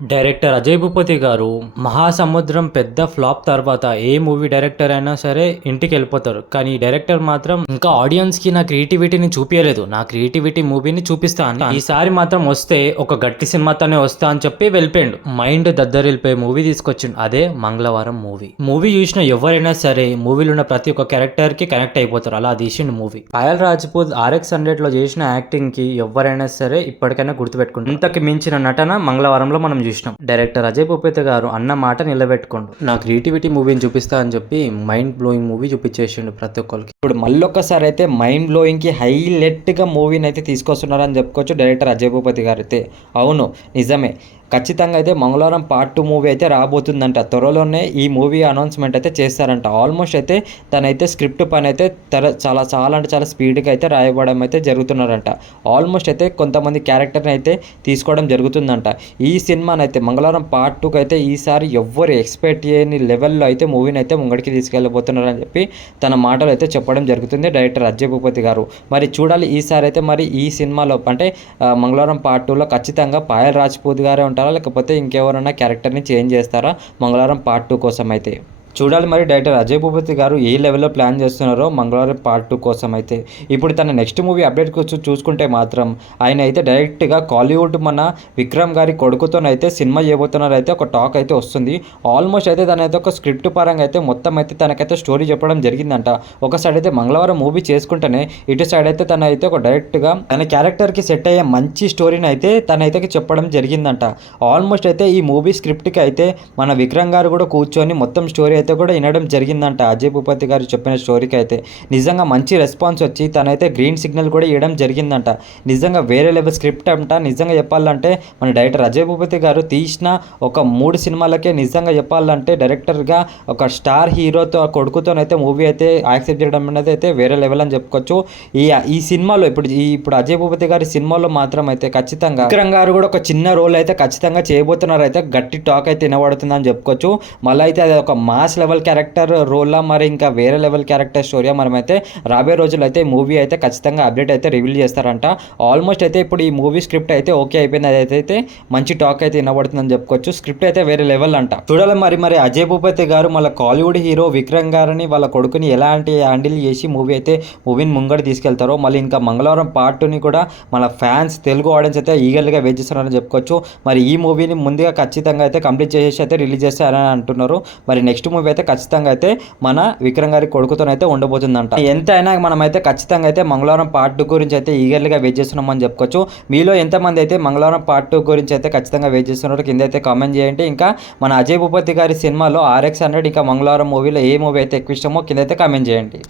Director Ajay Bhupathi గారు 'మహాసముద్రం' పెద్ద ఫ్లాప్ తర్వాత ఏ మూవీ డైరెక్టర్ అయినా సరే ఇంటికి వెళ్ళిపోతారు. కానీ ఈ డైరెక్టర్ మాత్రం ఇంకా ఆడియన్స్కి నా క్రియేటివిటీని చూపించలేదు. నా క్రియేటివిటీ మూవీని చూపిస్తాను, ఈసారి మాత్రం వస్తే ఒక గట్టి సినిమాతోనే వస్తా అని చెప్పి వెళ్ళిపోయిండు. మైండ్ దద్దరిల్లిపోయి మూవీ తీసుకొచ్చిండు. అదే మంగళవారం మూవీ చూసిన ఎవరైనా సరే మూవీలో ఉన్న ప్రతి ఒక్క క్యారెక్టర్ కి కనెక్ట్ అయిపోతారు. అలా తీసిండు మూవీ. పాయల్ రాజ్పూత్ RX 100 లో చేసిన యాక్టింగ్ కి ఎవరైనా సరే ఇప్పటికైనా గుర్తుపెట్టుకుంటారు. ఇంతకు మించిన నటన మంగళవారంలో మనం చూసినాం. డైరెక్టర్ అజయ్ భూపతి గారు అన్న మాట నిలబెట్టుకోండు. నా క్రియేటివిటీ మూవీని చూపిస్తా అని చెప్పి మైండ్ బ్లోయింగ్ మూవీ చూపించేసిండు ప్రతి ఒక్కరికి. ఇప్పుడు మళ్ళొక్కసారి అయితే మైండ్ బ్లోయింగ్ కి హైలైట్ గా మూవీని అయితే తీసుకొస్తున్నారని చెప్పుకోవచ్చు డైరెక్టర్ అజయ్ భూపతి గారు అయితే. అవును, నిజమే. ఖచ్చితంగా అయితే మంగళవారం పార్ట్ 2 మూవీ అయితే రాబోతుందంట. త్వరలోనే ఈ మూవీ అనౌన్స్మెంట్ అయితే చేస్తారంట. ఆల్మోస్ట్ అయితే తనైతే స్క్రిప్ట్ పని అయితే చాలా స్పీడ్గా అయితే రాయబడడం అయితే జరుగుతున్నారంట. ఆల్మోస్ట్ అయితే కొంతమంది క్యారెక్టర్ని అయితే తీసుకోవడం జరుగుతుందంట. ఈ సినిమానైతే మంగళవారం పార్ట్ 2కి అయితే ఈసారి ఎవ్వరు ఎక్స్పెక్ట్ చేయని లెవెల్లో అయితే మూవీని అయితే ముంగడికి తీసుకెళ్ళబోతున్నారని చెప్పి తన మాటలు అయితే చెప్పడం జరుగుతుంది డైరెక్టర్ అజయ్ భూపతి గారు. మరి చూడాలి ఈసారి అయితే మరి ఈ సినిమాలో అంటే మంగళవారం పార్ట్ 2లో ఖచ్చితంగా పాయల్ రాజ్పూత్ గారే ఉంటారా, లేకపోతే ఇంకెవరైనా క్యారెక్టర్ని చేంజ్ చేస్తారా మంగళవారం పార్ట్ 2 కోసం అయితే చూడాలి. మరి డైరెక్టర్ అజయ్ భూపతి గారు ఏ లెవెల్లో ప్లాన్ చేస్తున్నారో మంగళవారం పార్ట్ 2 కోసం అయితే. ఇప్పుడు తన నెక్స్ట్ మూవీ అప్డేట్ చూసుకుంటే మాత్రం ఆయన అయితే డైరెక్ట్గా కాలీవుడ్ మన విక్రమ్ గారి కొడుకుతోనైతే సినిమా చేయబోతున్నారు అయితే ఒక టాక్ అయితే వస్తుంది. ఆల్మోస్ట్ అయితే తనైతే ఒక స్క్రిప్ట్ పరంగా అయితే మొత్తం అయితే తనకైతే స్టోరీ చెప్పడం జరిగిందంట. ఒక సైడ్ అయితే మంగళవారం మూవీ చేసుకుంటేనే ఇటు సైడ్ అయితే తన అయితే ఒక డైరెక్ట్గా తన క్యారెక్టర్కి సెట్ అయ్యే మంచి స్టోరీని అయితే తనైతే చెప్పడం జరిగిందంట. ఆల్మోస్ట్ అయితే ఈ మూవీ స్క్రిప్ట్కి అయితే మన విక్రమ్ గారు కూడా కూర్చొని మొత్తం స్టోరీ అయితే కూడా వినడం జరిగిందంట. అజయ్ భూపతి గారు చెప్పిన స్టోరీకి అయితే నిజంగా మంచి రెస్పాన్స్ వచ్చి తనైతే గ్రీన్ సిగ్నల్ కూడా ఇవ్వడం జరిగిందంట. నిజంగా వేరే లెవెల్ స్క్రిప్ట్ అంట. నిజంగా చెప్పాలంటే మన డైరెక్టర్ అజయ్ భూపతి గారు తీసిన ఒక 3 సినిమాలకే నిజంగా చెప్పాలంటే డైరెక్టర్గా ఒక స్టార్ హీరోతో కొడుకుతోనైతే మూవీ అయితే యాక్సెప్ట్ చేయడం అనేది అయితే వేరే లెవెల్ అని చెప్పుకోవచ్చు. ఈ సినిమాలో ఇప్పుడు అజయ్ భూపతి గారి సినిమాలో మాత్రం అయితే ఖచ్చితంగా విక్రమ్ గారు కూడా ఒక చిన్న రోల్ అయితే ఖచ్చితంగా చేయబోతున్నారు. అయితే గట్టి టాక్ అయితే వినబడుతుందని చెప్పుకోవచ్చు. మళ్ళీ అయితే అది ఒక మాస్ లెవెల్ క్యారెక్టర్ రోల్లా మరి ఇంకా వేరే లెవెల్ క్యారెక్టర్ స్టోరీగా మనమైతే రాబోయే రోజులు అయితే మూవీ అయితే ఖచ్చితంగా అప్డేట్ అయితే రివీల్ చేస్తారంట. ఆల్మోస్ట్ అయితే ఇప్పుడు ఈ మూవీ స్క్రిప్ట్ అయితే ఓకే అయిపోయింది. అదైతే మంచి టాక్ అయితే వినబడుతుందని చెప్పుకోవచ్చు. స్క్రిప్ట్ అయితే వేరే లెవెల్ అంట. చూడాలి మరి అజయ్ భూపతి గారు మళ్ళీ కాలీవుడ్ హీరో విక్రమ్ గారిని వాళ్ళ కొడుకుని ఎలాంటి హ్యాండిల్ చేసి మూవీని ముంగడి తీసుకెళ్తారో. మళ్ళీ ఇంకా మంగళవారం పార్ట్ 2ని కూడా మన ఫ్యాన్స్ తెలుగు ఆడియన్స్ అయితే ఈగల్గా వెయిట్ చేస్తున్నారని చెప్పుకోవచ్చు. మరి ఈ మూవీని ముందుగా ఖచ్చితంగా అయితే కంప్లీట్ చేసేసి అయితే రిలీజ్ చేస్తారని అంటున్నారు. మరి నెక్స్ట్ మూవీ అయితే ఖచ్చితంగా అయితే మన విక్రమ్ గారి కొడుకుతోనైతే ఉండబోతుందంట. ఎంత అయినా మనమైతే ఖచ్చితంగా అయితే మంగళవారం పార్ట్ 2 గురించి అయితే ఈగర్గా వెయిట్ చేస్తున్నామని చెప్పుకోవచ్చు. మీలో ఎంతమంది అయితే మంగళవారం పార్ట్ 2 గురించి అయితే ఖచ్చితంగా వెయిట్ చేస్తున్నారో కింద అయితే కామెంట్ చేయండి. ఇంకా మన అజయ్ భూపతి గారి సినిమాలో RX 100 ఇంకా మంగళవారం మూవీలో ఏ మూవీ అయితే ఎక్కువ ఇష్టమో కింద అయితే కామెంట్ చేయండి.